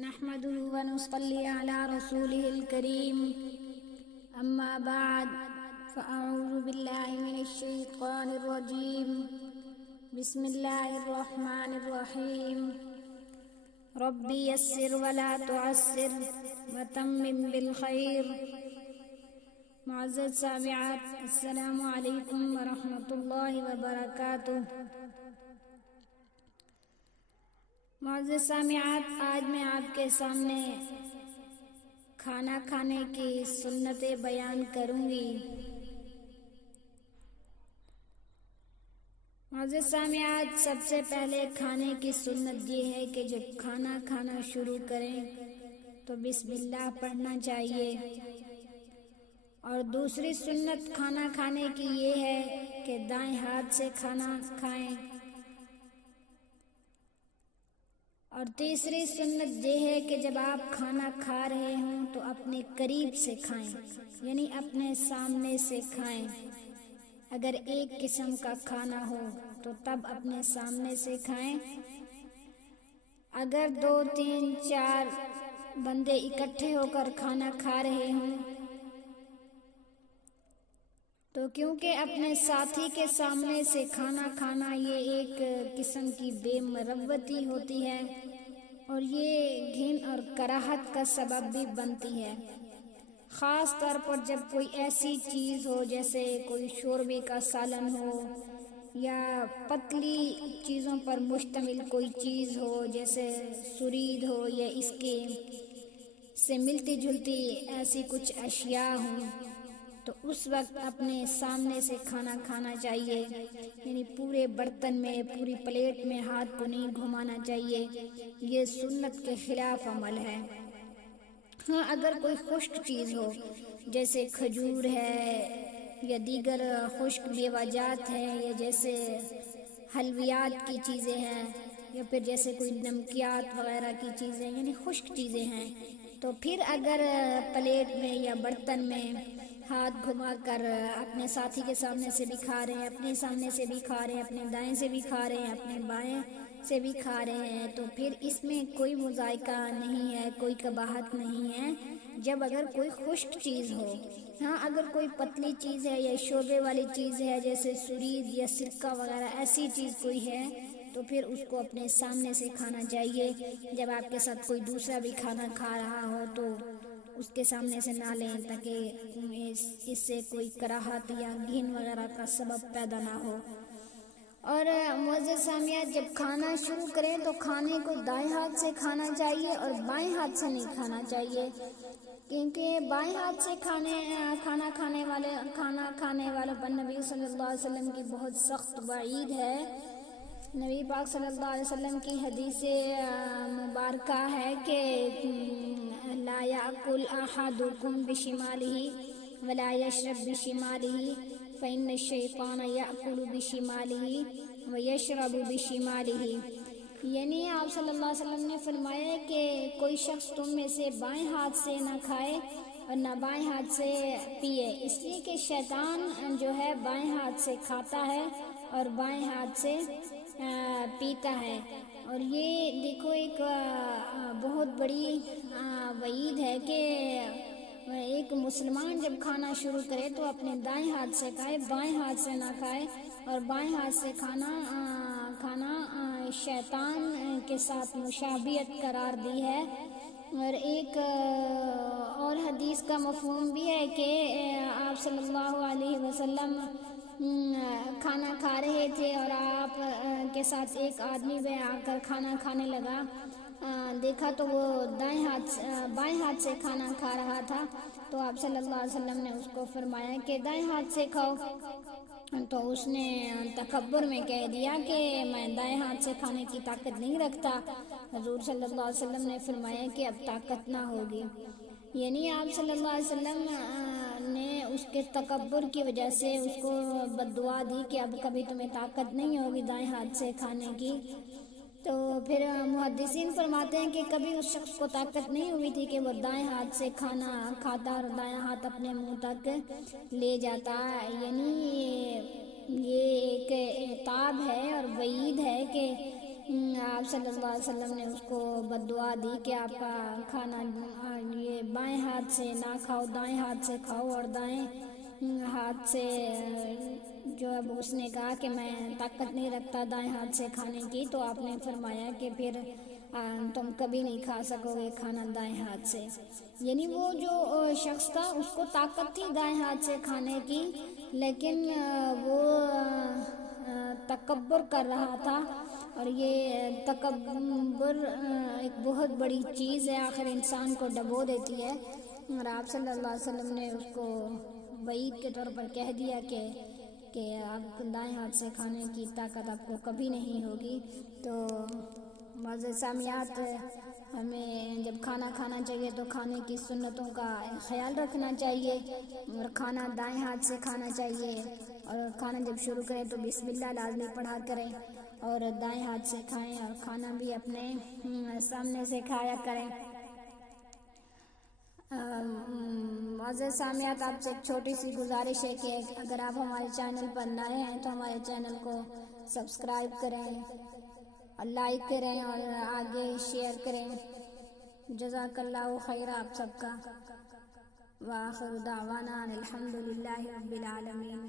نحمده ونصلي على رسوله الكريم أما بعد فأعوذ بالله من الشيطان الرجيم بسم الله الرحمن الرحيم ربي يسر ولا تعسر وتمم بالخير. معزز سامعات، السلام علیکم ورحمۃ اللہ وبرکاتہ. معزز سامعات، آج میں آپ کے سامنے کھانا کھانے کی سنتیں بیان کروں گی. معزز سامعات، سب سے پہلے کھانے کی سنت یہ ہے کہ جب کھانا کھانا شروع کریں تو بسم اللہ پڑھنا چاہیے. اور دوسری سنت کھانا کھانے کی یہ ہے کہ دائیں ہاتھ سے کھانا کھائیں. اور تیسری سنت یہ ہے کہ جب آپ کھانا کھا رہے ہوں تو اپنے قریب سے کھائیں، یعنی اپنے سامنے سے کھائیں. اگر ایک قسم کا کھانا ہو تو تب اپنے سامنے سے کھائیں. اگر 2 3 4 بندے اکٹھے ہو کر کھانا کھا رہے ہوں تو کیونکہ اپنے ساتھی کے سامنے سے کھانا کھانا یہ ایک قسم کی بے مروتی ہوتی ہے اور یہ گھن اور کراہت کا سبب بھی بنتی ہے، خاص طور پر جب کوئی ایسی چیز ہو جیسے کوئی شوربے کا سالن ہو یا پتلی چیزوں پر مشتمل کوئی چیز ہو جیسے سرید ہو یا اس کے سے ملتی جلتی ایسی کچھ اشیاء ہوں تو اس وقت اپنے سامنے سے کھانا کھانا چاہیے، یعنی پورے برتن میں پوری پلیٹ میں ہاتھ کو نہیں گھمانا چاہیے. یہ سنت کے خلاف عمل ہے. ہاں، اگر کوئی خشک چیز ہو جیسے کھجور ہے یا دیگر خشک میوہ جات ہیں یا جیسے حلویات کی چیزیں ہیں یا پھر جیسے کوئی نمکیات وغیرہ کی چیزیں یعنی خشک چیزیں ہیں تو پھر اگر پلیٹ میں یا برتن میں ہاتھ گھما کر اپنے ساتھی کے سامنے سے بھی کھا رہے ہیں، اپنے سامنے سے بھی کھا رہے ہیں، اپنے دائیں سے بھی کھا رہے ہیں، اپنے بائیں سے بھی کھا رہے ہیں تو پھر اس میں کوئی مذائقہ نہیں ہے، کوئی قباحت نہیں ہے جب اگر کوئی خشک چیز ہو. ہاں، اگر کوئی پتلی چیز ہے یا شوربے والی چیز ہے جیسے سرید یا سرکہ وغیرہ ایسی چیز کوئی ہے تو پھر اس کو اپنے سامنے سے کھانا چاہیے. جب آپ کے ساتھ کوئی دوسرا بھی کھانا کھا رہا ہو تو اس کے سامنے سے نہ لیں تاکہ اس سے کوئی کراہت یا گھن وغیرہ کا سبب پیدا نہ ہو. اور معزز سامعات، جب کھانا شروع کریں تو کھانے کو دائیں ہاتھ سے کھانا چاہیے اور بائیں ہاتھ سے نہیں کھانا چاہیے، کیونکہ بائیں ہاتھ سے کھانا کھانے والوں پر نبی صلی اللہ علیہ وسلم کی بہت سخت وعید ہے. نبی پاک صلی اللہ علیہ وسلم کی حدیث مبارکہ ہے کہ لا یأکل احدکم بشمالہ ولا یشرب بشمالہ فإن الشیطان یأکل بشمالہ ویشرب بشمالہ. یعنی آپ صلی اللہ علیہ وسلم نے فرمایا کہ کوئی شخص تم میں سے بائیں ہاتھ سے نہ کھائے اور نہ بائیں ہاتھ سے پیے، اس لیے کہ شیطان جو ہے بائیں ہاتھ سے کھاتا ہے اور بائیں ہاتھ سے پیتا ہے. اور یہ دیکھو ایک بہت بڑی وعید ہے کہ ایک مسلمان جب کھانا شروع کرے تو اپنے دائیں ہاتھ سے کھائے، بائیں ہاتھ سے نہ کھائے. اور بائیں ہاتھ سے کھانا شیطان کے ساتھ مشابہت قرار دی ہے. اور ایک اور حدیث کا مفہوم بھی ہے کہ آپ صلی اللہ علیہ وسلم کھانا کھا رہے تھے اور آپ کے ساتھ ایک آدمی وہ آ کر کھانا کھانے لگا، دیکھا تو وہ بائیں ہاتھ سے کھانا کھا رہا تھا تو آپ صلی اللہ علیہ وسلم نے اس کو فرمایا کہ دائیں ہاتھ سے کھاؤ. تو اس نے تکبر میں کہہ دیا کہ میں دائیں ہاتھ سے کھانے کی طاقت نہیں رکھتا. حضور صلی اللہ علیہ وسلم نے فرمایا کہ اب طاقت نہ ہوگی، یعنی آپ صلی اللہ علیہ وسلم نے اس کے تکبر کی وجہ سے اس کو بد دعا دی کہ اب کبھی تمہیں طاقت نہیں ہوگی دائیں ہاتھ سے کھانے کی. تو پھر محدثین فرماتے ہیں کہ کبھی اس شخص کو طاقت نہیں ہوئی تھی کہ وہ دائیں ہاتھ سے کھانا کھاتا اور دائیں ہاتھ اپنے منہ تک لے جاتا. یعنی یہ ایک عتاب ہے اور وعید ہے کہ آپ صلی اللہ علیہ وسلم نے اس کو بد دعا دی کہ آپ کا کھانا یہ بائیں ہاتھ سے نہ کھاؤ، دائیں ہاتھ سے کھاؤ، اور دائیں ہاتھ سے جو اب اس نے کہا کہ میں طاقت نہیں رکھتا دائیں ہاتھ سے کھانے کی، تو آپ نے فرمایا کہ پھر تم کبھی نہیں کھا سکو گے کھانا دائیں ہاتھ سے۔ یعنی وہ جو شخص تھا اس کو طاقت تھی دائیں ہاتھ سے کھانے کی، لیکن وہ تکبر کر رہا تھا، اور یہ تکبر ایک بہت بڑی چیز ہے، آخر انسان کو ڈبو دیتی ہے۔ اور آپ صلی اللہ علیہ وسلم نے اس کو وعید کے طور پر کہہ دیا کہ آپ دائیں ہاتھ سے کھانے کی طاقت آپ کو کبھی نہیں ہوگی۔ تو معزز سامعات، ہمیں جب کھانا کھانا چاہیے تو کھانے کی سنتوں کا خیال رکھنا چاہیے، اور کھانا دائیں ہاتھ سے کھانا چاہیے، اور کھانا جب شروع کریں تو بسم اللہ لازمی پڑھا کریں، اور دائیں ہاتھ سے کھائیں، اور کھانا بھی اپنے سامنے سے کھایا کریں۔ معزز سامعات، آپ سے ایک چھوٹی سی گزارش ہے کہ اگر آپ ہمارے چینل پر نئے ہیں تو ہمارے چینل کو سبسکرائب کریں اور لائک کریں اور آگے شیئر کریں۔ جزاک اللہ خیر آپ سب کا۔ وآخر دعوانا الحمدللہ رب العالمین۔